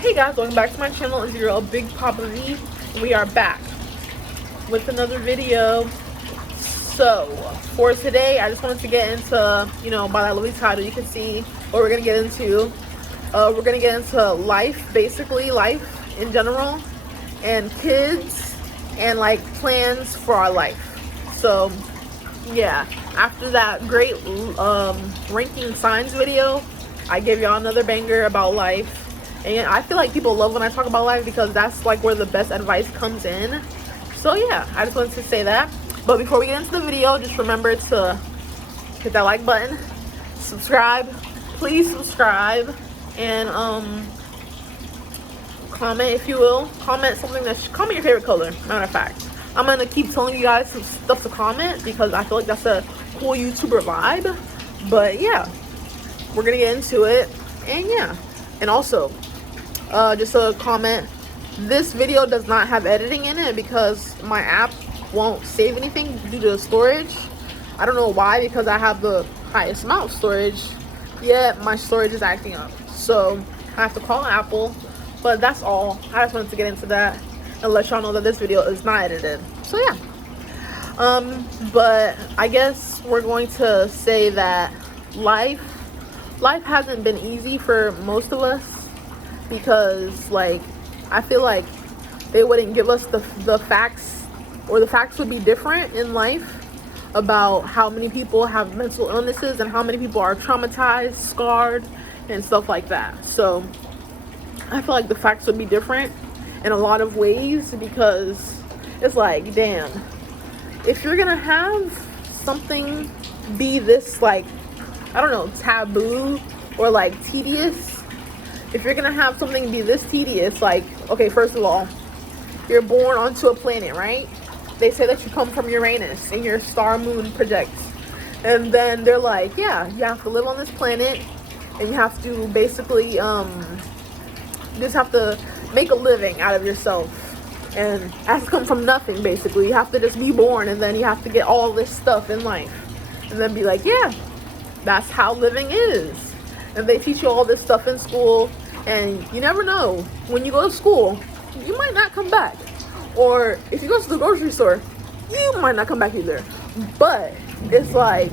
Hey guys, welcome back to my channel. It's your girl Big Papa V, and we are back with another video. So for today, I just wanted to get into, by that Louis title, you can see what we're gonna get into. We're gonna get into life, basically life in general, and kids, and like plans for our life. So yeah, after that great ranking signs video, I gave y'all another banger about life. And I feel like people love when I talk about life because that's like where the best advice comes in. So yeah, I just wanted to say that. But before we get into the video, just remember to hit that like button, subscribe, please subscribe, and comment if you will. Comment something comment your favorite color. Matter of fact, I'm gonna keep telling you guys some stuff to comment because I feel like that's a cool YouTuber vibe. But yeah, we're gonna get into it. And yeah, and also just a comment, this video does not have editing in it because my app won't save anything due to storage. I don't know why, because I have the highest amount of storage, yet my storage is acting up. So I have to call Apple, but that's all. I just wanted to get into that and let y'all know that this video is not edited. So yeah, but I guess we're going to say that life hasn't been easy for most of us, because like I feel like they wouldn't give us the facts, or the facts would be different in life about how many people have mental illnesses and how many people are traumatized, scarred, and stuff like that. So I feel like the facts would be different in a lot of ways, because it's like, damn, if you're gonna have something be this, like, I don't know, taboo or like tedious, if you're gonna have something be this tedious, like, okay, first of all, you're born onto a planet, right? They say that you come from Uranus and your star moon projects. And then they're like, yeah, you have to live on this planet and you have to basically, just have to make a living out of yourself. And it has to come from nothing, basically. You have to just be born, and then you have to get all this stuff in life. And then be like, yeah, that's how living is. And they teach you all this stuff in school, and you never know, when you go to school, you might not come back. Or if you go to the grocery store, you might not come back either. But it's like,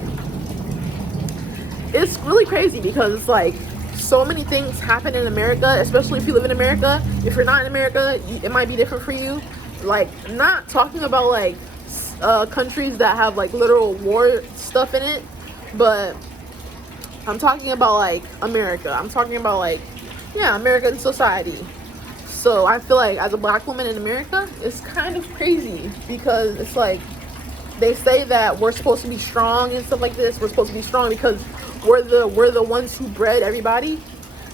it's really crazy, because it's like so many things happen in America, especially if you live in America. If you're not in America, it might be different for you. Like, not talking about like countries that have like literal war stuff in it, but I'm talking about like America. I'm talking about like, yeah, American society. So I feel like as a black woman in America, it's kind of crazy, because it's like they say that we're supposed to be strong and stuff like this. We're supposed to be strong because we're the ones who bred everybody,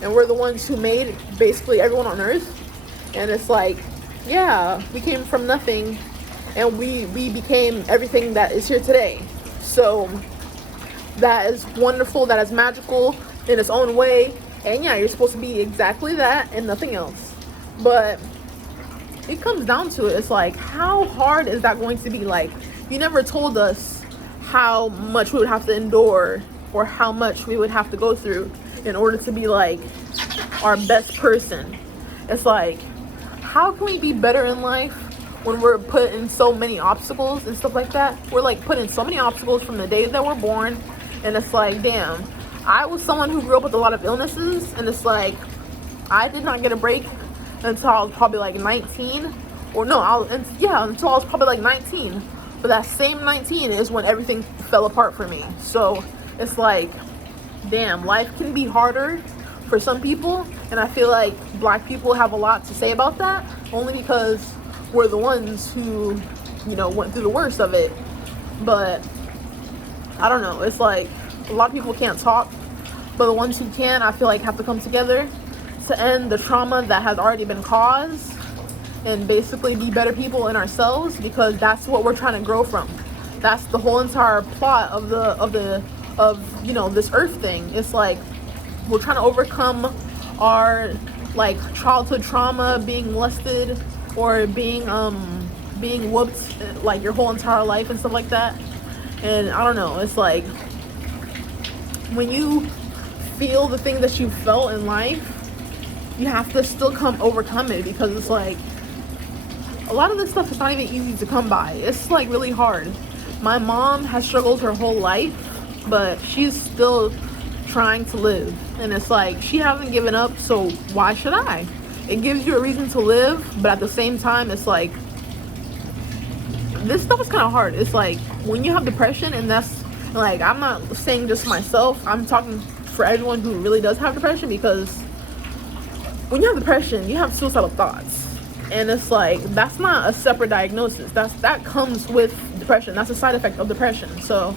and we're the ones who made basically everyone on earth. And it's like, yeah, we came from nothing and we became everything that is here today. So that is wonderful, that is magical in its own way. And yeah, you're supposed to be exactly that and nothing else. But it comes down to it, it's like, how hard is that going to be? Like, you never told us how much we would have to endure, or how much we would have to go through in order to be like our best person. It's like, how can we be better in life when we're put in so many obstacles and stuff like that? We're like put in so many obstacles from the day that we're born. And it's like, damn, I was someone who grew up with a lot of illnesses, and it's like, I did not get a break until I was probably like 19, or no, until I was probably like 19. But that same 19 is when everything fell apart for me. So it's like, damn, life can be harder for some people, and I feel like black people have a lot to say about that, only because we're the ones who, went through the worst of it. But I don't know, it's like a lot of people can't talk, but the ones who can, I feel like, have to come together to end the trauma that has already been caused, and basically be better people in ourselves, because that's what we're trying to grow from. That's the whole entire plot of this earth thing. It's like, we're trying to overcome our like childhood trauma, being molested, or being whooped like your whole entire life and stuff like that. And I don't know, it's like, when you feel the thing that you felt in life, you have to still overcome it, because it's like a lot of this stuff is not even easy to come by. It's like really hard. My mom has struggled her whole life, but she's still trying to live, and it's like she hasn't given up, so why should I? It gives you a reason to live, but at the same time, it's like this stuff is kind of hard. It's like when you have depression, and that's like, I'm not saying just myself, I'm talking for everyone who really does have depression, because when you have depression, you have suicidal thoughts, and it's like that's not a separate diagnosis. That comes with depression. That's a side effect of depression. So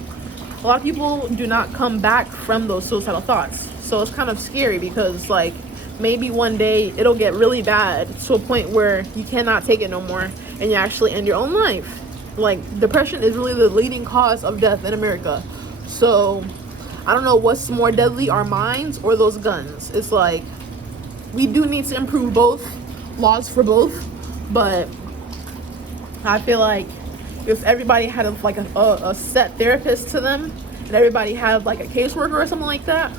a lot of people do not come back from those suicidal thoughts. So it's kind of scary, because like maybe one day it'll get really bad to a point where you cannot take it no more, and you actually end your own life. Like, depression is really the leading cause of death in America. So I don't know what's more deadly, our minds or those guns. It's like we do need to improve both, laws for both, but I feel like if everybody had a set therapist to them, and everybody had like a caseworker or something like that,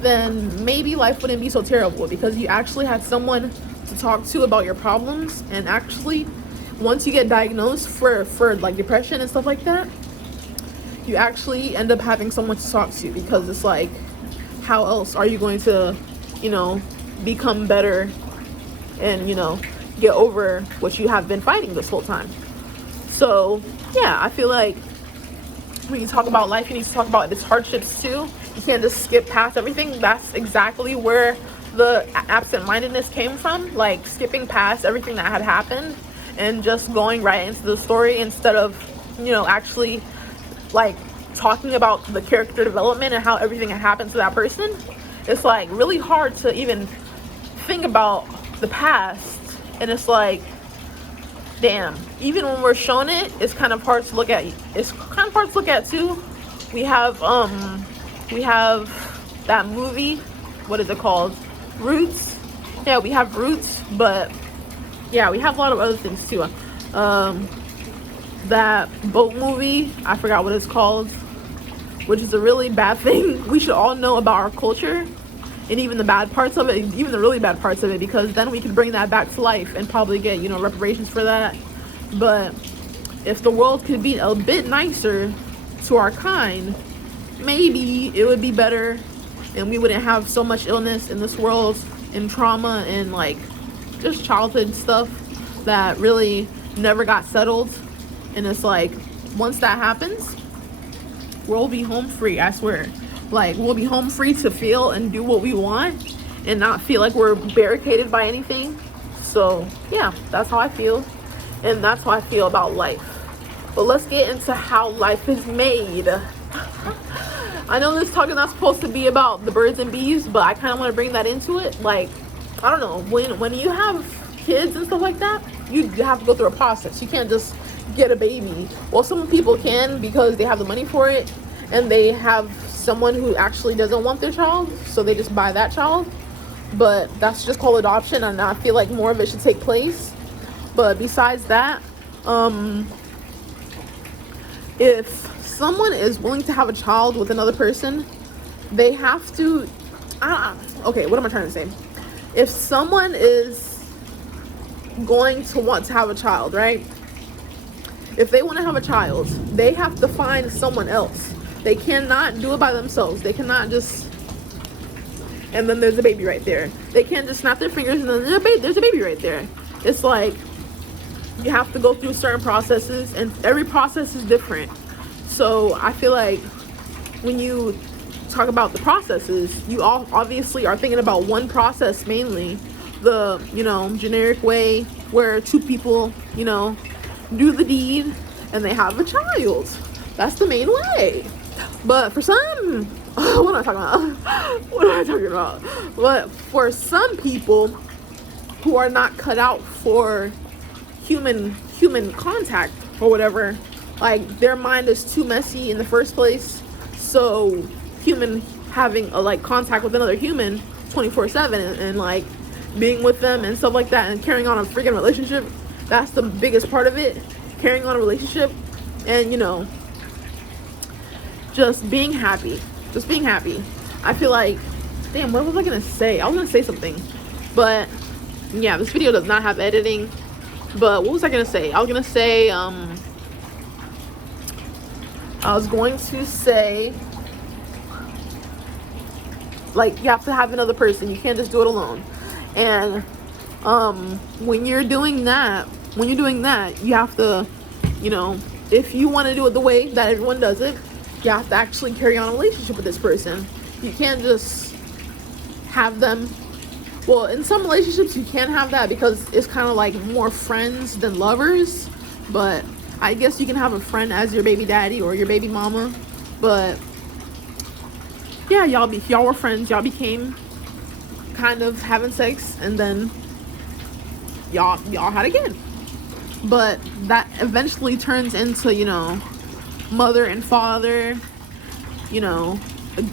then maybe life wouldn't be so terrible, because you actually had someone to talk to about your problems. And actually, once you get diagnosed for like depression and stuff like that, you actually end up having someone to talk to, because it's like, how else are you going to, become better and, get over what you have been fighting this whole time. So yeah, I feel like when you talk about life, you need to talk about its hardships too. You can't just skip past everything. That's exactly where the absent-mindedness came from, like skipping past everything that had happened and just going right into the story, instead of actually like talking about the character development and how everything had happened to that person. It's like really hard to even think about the past, and it's like, damn, even when we're shown it, it's kind of hard to look at. It's kind of hard to look at too. We have that movie, what is it called, Roots. Yeah, we have Roots, but yeah, we have a lot of other things too. That boat movie, I forgot what it's called, which is a really bad thing. We should all know about our culture, and even the bad parts of it, even the really bad parts of it, because then we can bring that back to life and probably get, reparations for that. But if the world could be a bit nicer to our kind, maybe it would be better, and we wouldn't have so much illness in this world, and trauma, and like just childhood stuff that really never got settled. And it's like, once that happens, we'll be home free, I swear. Like, we'll be home free to feel and do what we want, and not feel like we're barricaded by anything. So yeah, that's how I feel, and that's how I feel about life. But let's get into how life is made. I know this talk is not supposed to be about the birds and bees, but I kind of want to bring that into it. Like, I don't know, when you have kids and stuff like that, you have to go through a process. You can't just get a baby. Well, some people can, because they have the money for it, and they have someone who actually doesn't want their child, so they just buy that child. But that's just called adoption, and I feel like more of it should take place. But besides that, if someone is willing to have a child with another person, they have to, okay, what am I trying to say? If someone is going to want to have a child, right? If they want to have a child, they have to find someone else. They cannot do it by themselves. They cannot just, and then there's a baby right there. They can't just snap their fingers and then there's a baby right there. It's like, you have to go through certain processes, and every process is different. So I feel like when you talk about the processes, you all obviously are thinking about one process mainly, the generic way where two people do the deed and they have a child. That's the main way. But for some, what am I talking about? But for some people who are not cut out for human contact or whatever, like their mind is too messy in the first place, so human having a contact with another human 24/7 and like being with them and stuff like that, and carrying on a freaking relationship, that's the biggest part of it. Carrying on a relationship, and just being happy. I feel like, damn, what was I gonna say? I was gonna say something. But yeah, this video does not have editing. But what was I gonna say? I was going to say, like, you have to have another person. You can't just do it alone. And when you're doing that, you have to, you know, if you want to do it the way that everyone does it, you have to actually carry on a relationship with this person. You can't just have them. Well, in some relationships you can have that because it's kind of like more friends than lovers. But I guess you can have a friend as your baby daddy or your baby mama. But yeah, y'all were friends. Y'all became kind of having sex, and then y'all had a kid. But that eventually turns into, you know, mother and father, you know,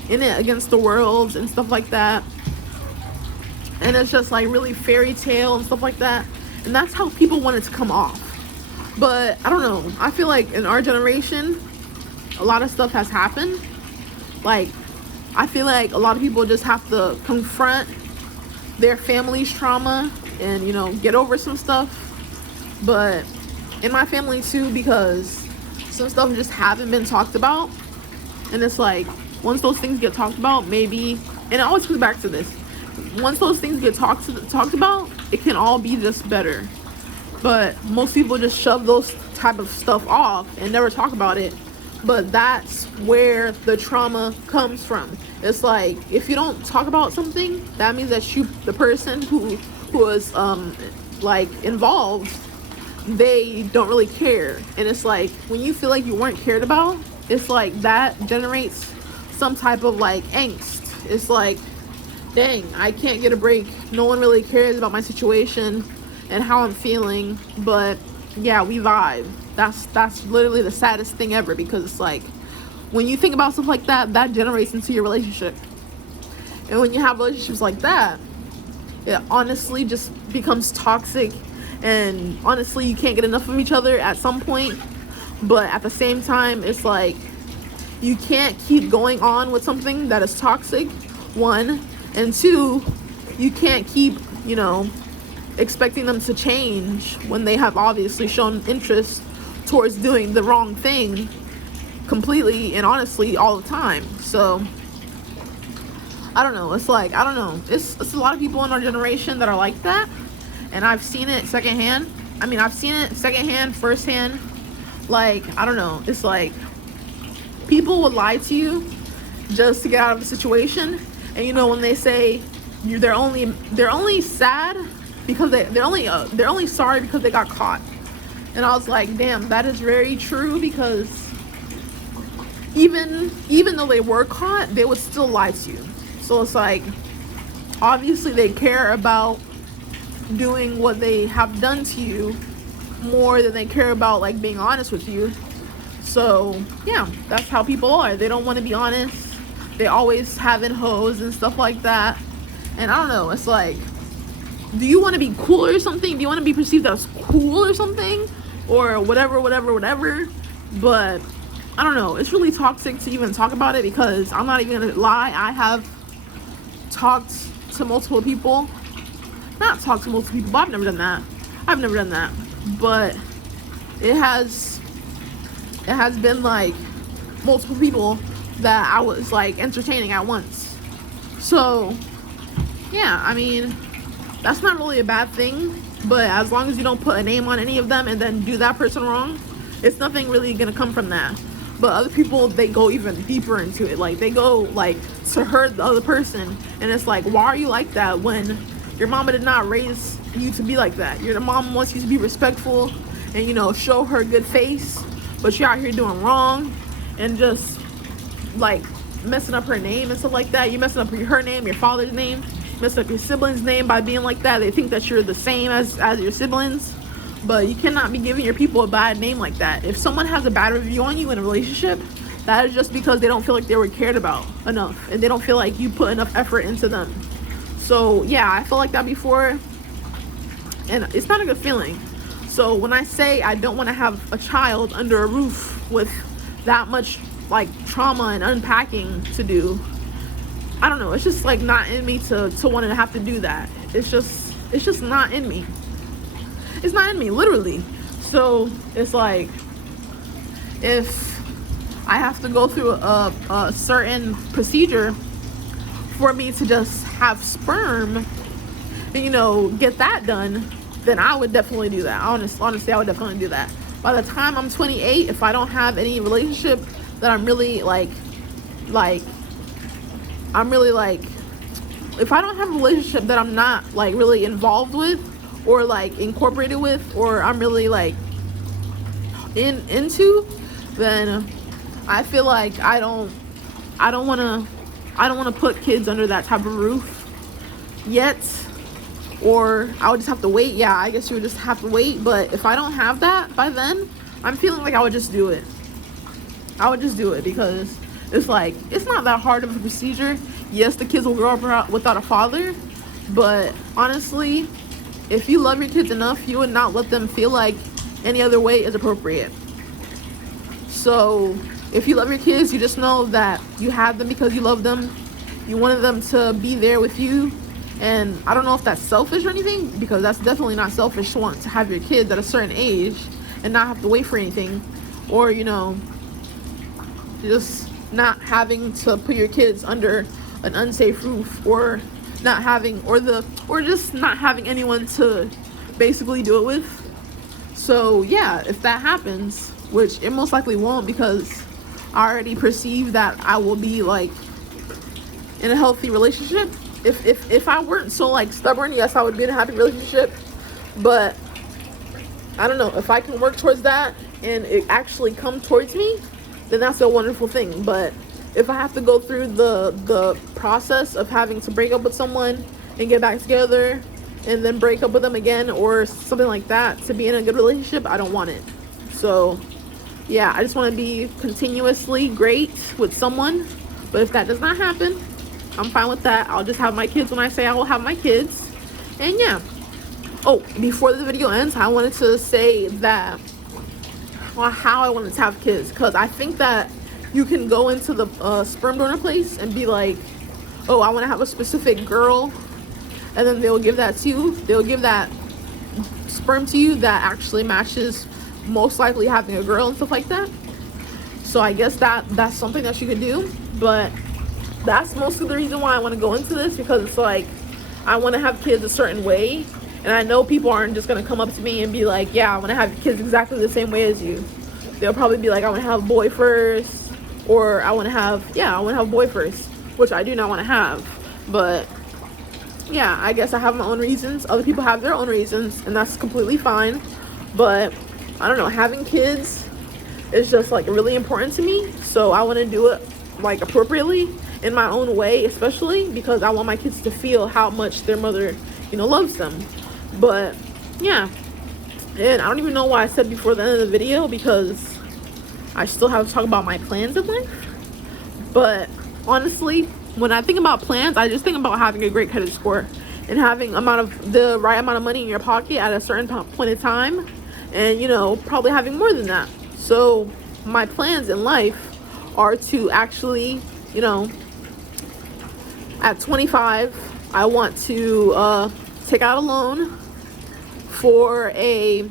in it against the world and stuff like that. And it's just like really fairy tale and stuff like that. And that's how people want it to come off. But I don't know. I feel like in our generation, a lot of stuff has happened. Like, I feel like a lot of people just have to confront their family's trauma and, you know, get over some stuff. But in my family too, because some stuff just haven't been talked about. And it's like, once those things get talked about, maybe, and it always comes back to this, once those things get talked about, it can all be just better. But most people just shove those type of stuff off and never talk about it. But that's where the trauma comes from. It's like, if you don't talk about something, that means that the person who was like involved, they don't really care. And it's like, when you feel like you weren't cared about, it's like that generates some type of like angst. It's like, dang, I can't get a break. No one really cares about my situation and how I'm feeling. But yeah, we vibe. That's literally the saddest thing ever, because it's like, when you think about stuff like that, that generates into your relationship. And when you have relationships like that, it honestly just becomes toxic. And honestly, you can't get enough of each other at some point. But at the same time, it's like, you can't keep going on with something that is toxic, one. And two, you can't keep, you know, expecting them to change when they have obviously shown interest towards doing the wrong thing completely and honestly all the time. So I don't know. It's like, I don't know. It's a lot of people in our generation that are like that. And I've seen it secondhand. I mean, I've seen it secondhand, firsthand. Like, I don't know. It's like, people would lie to you just to get out of the situation. And you know, when they say they're only sad because they're only sorry because they got caught. And I was like, damn, that is very true, because even though they were caught, they would still lie to you. So it's like, obviously they care about doing what they have done to you more than they care about like being honest with you. So yeah, that's how people are. They don't want to be honest. They always having hoes and stuff like that. And I don't know, it's like, do you want to be cool or something? Do you want to be perceived as cool or something? Or whatever. But I don't know, it's really toxic to even talk about it, because I'm not even gonna lie, I have talked to multiple people. Not talked to multiple people, but I've never done that. But it has been like multiple people that I was like entertaining at once. So yeah, I mean, that's not really a bad thing. But as long as you don't put a name on any of them and then do that person wrong, it's nothing really gonna come from that. But other people, they go even deeper into it. Like, they go like to hurt the other person, and it's like, why are you like that when your mama did not raise you to be like that? Your mom wants you to be respectful and, you know, show her good face, but you're out here doing wrong and just like messing up her name and stuff like that. You messing up her name, your father's name, messing up your siblings' name by being like that. They think that you're the same as your siblings, but you cannot be giving your people a bad name like that. If someone has a bad review on you in a relationship, that is just because they don't feel like they were cared about enough, and they don't feel like you put enough effort into them. So yeah, I felt like that before, and it's not a good feeling. So when I say I don't want to have a child under a roof with that much like trauma and unpacking to do, I don't know, it's just like not in me to want to have to do that. it's just not in me. It's not in me, literally. So it's like, if I have to go through a certain procedure for me to just have sperm and, you know, get that done, then I would definitely do that. Honestly, I would definitely do that. By the time I'm 28, if I don't have any relationship that I'm really like, if I don't have a relationship that I'm not like really involved with or like incorporated with, or I'm really like into, then I feel like I don't want to put kids under that type of roof yet. Or I would just have to wait. Yeah, I guess you would just have to wait. But if I don't have that by then, I'm feeling like I would just do it. I would just do it because it's like, it's not that hard of a procedure. Yes, the kids will grow up without a father, but honestly, if you love your kids enough, you would not let them feel like any other way is appropriate. So if you love your kids, you just know that you have them because you love them. You wanted them to be there with you. And I don't know if that's selfish or anything, because that's definitely not selfish to want to have your kids at a certain age and not have to wait for anything. Or, you know, just not having to put your kids under an unsafe roof, or not having, or just not having anyone to basically do it with. So yeah, if that happens, which it most likely won't, because I already perceive that I will be like in a healthy relationship. If I weren't so like stubborn, yes, I would be in a happy relationship. But I don't know, if I can work towards that and it actually come towards me, then that's a wonderful thing. But if I have to go through the process of having to break up with someone and get back together and then break up with them again or something like that to be in a good relationship, I don't want it. So yeah, I just want to be continuously great with someone. But if that does not happen, I'm fine with that. I'll just have my kids when I say I will have my kids. And yeah. Oh, before the video ends, I wanted to say that, well, how I wanted to have kids. Because I think that you can go into the sperm donor place and be like, oh, I want to have a specific girl. And then they'll give that to you. They'll give that sperm to you that actually matches most likely having a girl and stuff like that. So I guess that's something that you could do. But that's mostly the reason why I want to go into this, because it's like, I want to have kids a certain way. And I know people aren't just going to come up to me and be like, yeah, I want to have kids exactly the same way as you. They'll probably be like, I want to have a boy first. Or I want to have a boy first. Which I do not want to have. But yeah, I guess I have my own reasons. Other people have their own reasons. And that's completely fine. But I don't know, having kids is just like really important to me. So I want to do it like appropriately in my own way, especially because I want my kids to feel how much their mother, you know, loves them. But yeah, and I don't even know why I said before the end of the video, because I still have to talk about my plans in life. But honestly, when I think about plans, I just think about having a great credit score and having the right amount of money in your pocket at a certain point in time, and, you know, probably having more than that. So my plans in life are to actually, you know, at 25, I want to take out a loan for a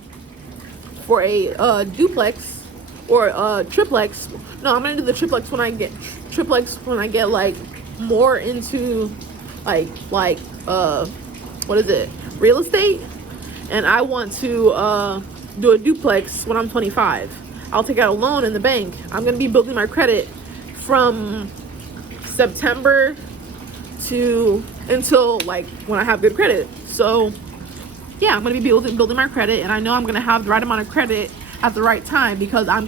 duplex or a triplex. No, I'm gonna do the triplex when I get like more into like what is it, real estate. And I want to do a duplex when I'm 25. I'll take out a loan in the bank. I'm gonna be building my credit from September until like when I have good credit. So yeah, I'm gonna be building my credit, and I know I'm gonna have the right amount of credit at the right time, because I'm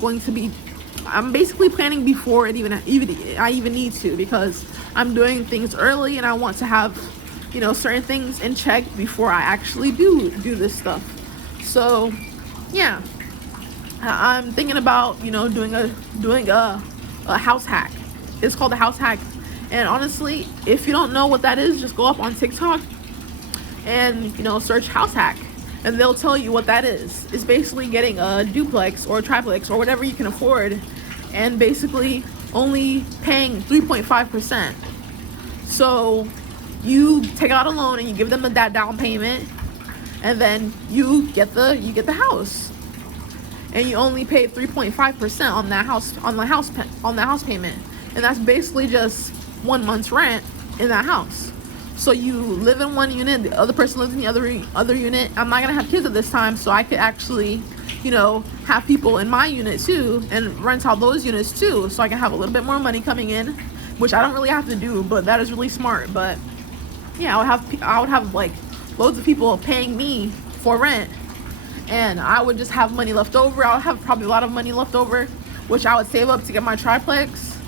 basically planning before I even need to, because I'm doing things early and I want to have, you know, certain things in check before I actually do this stuff. So yeah, I'm thinking about, you know, doing a house hack. It's called a house hack. And honestly, if you don't know what that is, just go up on TikTok and, you know, search house hack, and they'll tell you what that is. It's basically getting a duplex or a triplex or whatever you can afford, and basically only paying 3.5%. So you take out a loan and you give them that down payment, and then you get the house, and you only pay 3.5% on that house payment, and that's basically just 1 month's rent in that house. So you live in one unit, the other person lives in the other unit. I'm not gonna have kids at this time, so I could actually, have people in my unit too and rent out those units too, so I can have a little bit more money coming in, which I don't really have to do, but that is really smart. But yeah, I would have like loads of people paying me for rent, and I would just have money left over. I would have probably a lot of money left over, which I would save up to get my triplex,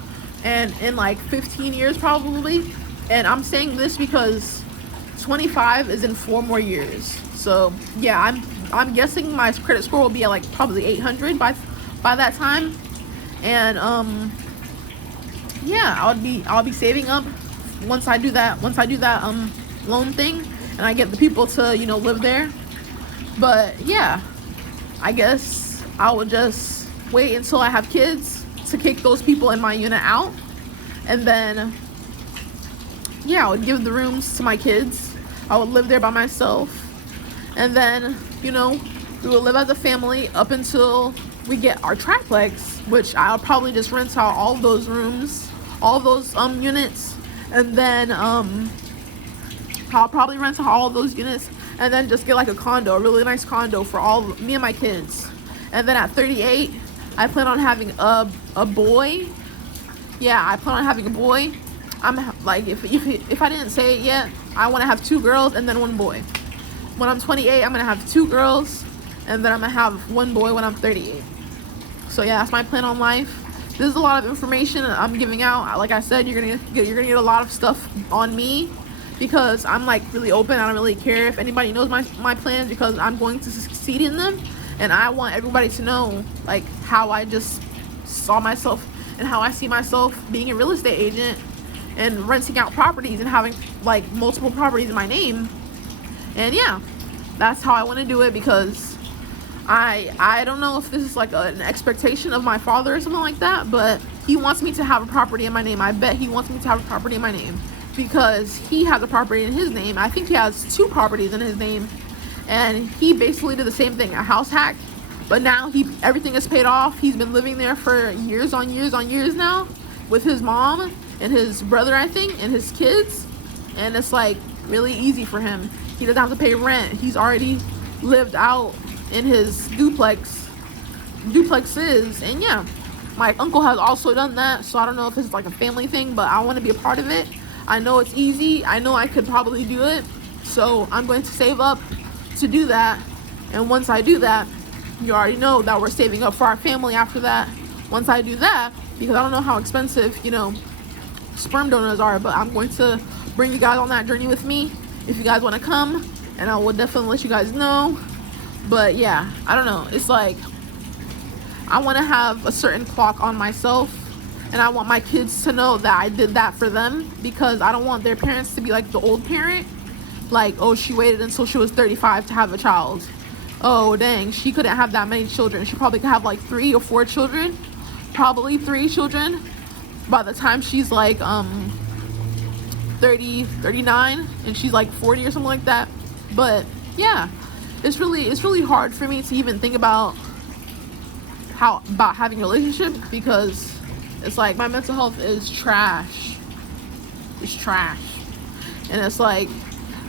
and in like 15 years probably. And I'm saying this because 25 is in 4 more years. So yeah, I'm guessing my credit score will be at like probably 800 by that time. And yeah, I'll be saving up once I do that loan thing, and I get the people to live there. But yeah, I guess I will just wait until I have kids to kick those people in my unit out, and then yeah, I would give the rooms to my kids. I would live there by myself, and then we would live as a family up until we get our triplex, which I'll probably just rent out all those rooms, all those units, and then I'll probably rent out all of those units, and then just get like a condo, a really nice condo for all me and my kids. And then at 38, I plan on having a boy. Yeah, I plan on having a boy. I'm like, if I didn't say it yet, I want to have 2 girls and then 1 boy. When I'm 28, I'm gonna have 2 girls, and then I'm gonna have 1 boy when I'm 38. So yeah, that's my plan on life. This is a lot of information I'm giving out. Like I said, you're gonna get a lot of stuff on me, because I'm like really open. I don't really care if anybody knows my plans, because I'm going to succeed in them, and I want everybody to know like how I just saw myself and how I see myself being a real estate agent and renting out properties and having like multiple properties in my name. And yeah, that's how I want to do it, because I don't know if this is like an expectation of my father or something like that, but he wants me to have a property in my name. I bet he wants me to have a property in my name, because he has a property in his name. I think he has 2 properties in his name, and he basically did the same thing, a house hack, but now everything is paid off. He's been living there for years on years now with his mom and his brother, I think, and his kids, and it's like really easy for him. He doesn't have to pay rent. He's already lived out in his duplexes, and yeah, my uncle has also done that. So I don't know if it's like a family thing, but I want to be a part of it. I know it's easy. I know I could probably do it, so I'm going to save up to do that. And once I do that, you already know that we're saving up for our family after that. Once I do that, because I don't know how expensive sperm donors are, but I'm going to bring you guys on that journey with me if you guys want to come, and I will definitely let you guys know. But yeah, I don't know, it's like I want to have a certain clock on myself, and I want my kids to know that I did that for them, because I don't want their parents to be like the old parent, like, oh, she waited until she was 35 to have a child. Oh dang, she couldn't have that many children. She probably could have like 3 or 4 children, probably 3 children by the time she's like 30, 39, and she's like 40 or something like that. But yeah, it's really hard for me to even think about having a relationship, because it's like my mental health is trash. It's trash. And it's like,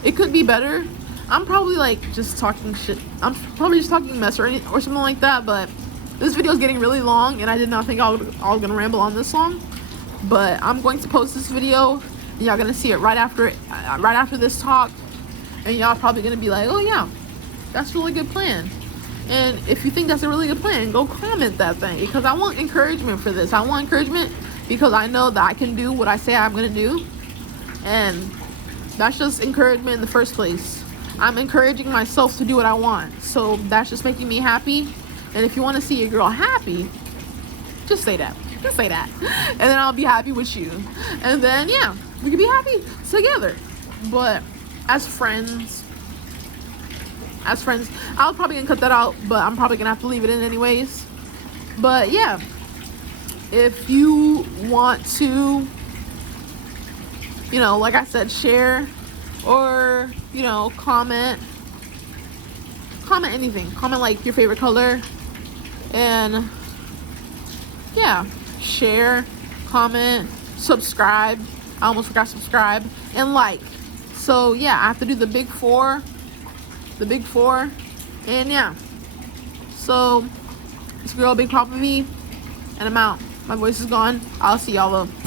it could be better. I'm probably like just talking shit. I'm probably just talking mess or something like that, but this video is getting really long, and I did not think I was gonna ramble on this long. But I'm going to post this video, and y'all gonna see it right after this talk, and y'all probably gonna be like, oh yeah, that's a really good plan. And if you think that's a really good plan, go comment that thing, because I want encouragement for this. I want encouragement because I know that I can do what I say I'm gonna do, and that's just encouragement in the first place. I'm encouraging myself to do what I want, so that's just making me happy. And if you want to see your girl happy, just say that. Just say that, and then I'll be happy with you, and then yeah, we can be happy together. But as friends, I was probably gonna cut that out, but I'm probably gonna have to leave it in anyways. But yeah, if you want to you know, like I said, share or, you know, comment anything. Comment like your favorite color, and yeah, share, comment, subscribe. I almost forgot subscribe, and like. So yeah, I have to do the big four, and yeah. So it's your girl Big Papa V, and I'm out. My voice is gone. I'll see y'all though.